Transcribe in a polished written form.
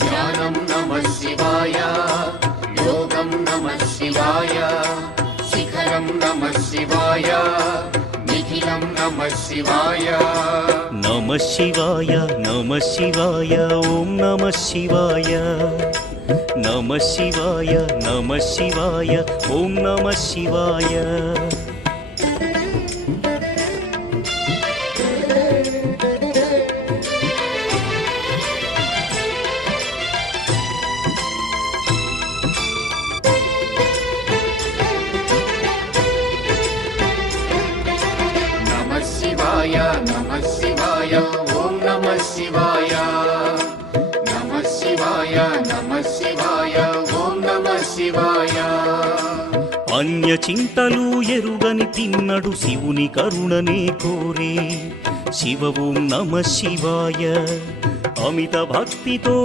ध्यानं नमः शिवाय योगं नमः शिवाय शिखरं नमः शिवाय निखिलं नमः शिवाय नमः शिवाय नमः शिवाय ओम नमः शिवाय नमः शिवाय नमः शिवाय ओम नमः शिवाय नमः शिवाय ओम नमः शिवाय नमः शिवाय नमः शिवाय ओम नमः शिवाय अन्य చింతలు ఎరుగని తిన్నడు శివుని కరుణనే కోరే శివ ఓం నమః శివాయ అమిత భక్తితో